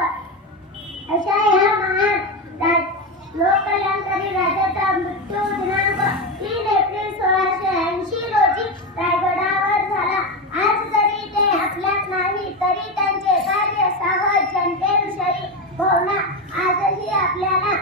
अशा या महान लोककल्याणकारी राजाचा मृत्यू दिनांक 3 एप्रिल 1680 रोजी रायगडावर झाला. आज जरी ते आपल्यात नाही तरी त्यांचे कार्य, साहस, जनतेविषयी भावना आजही आपल्याला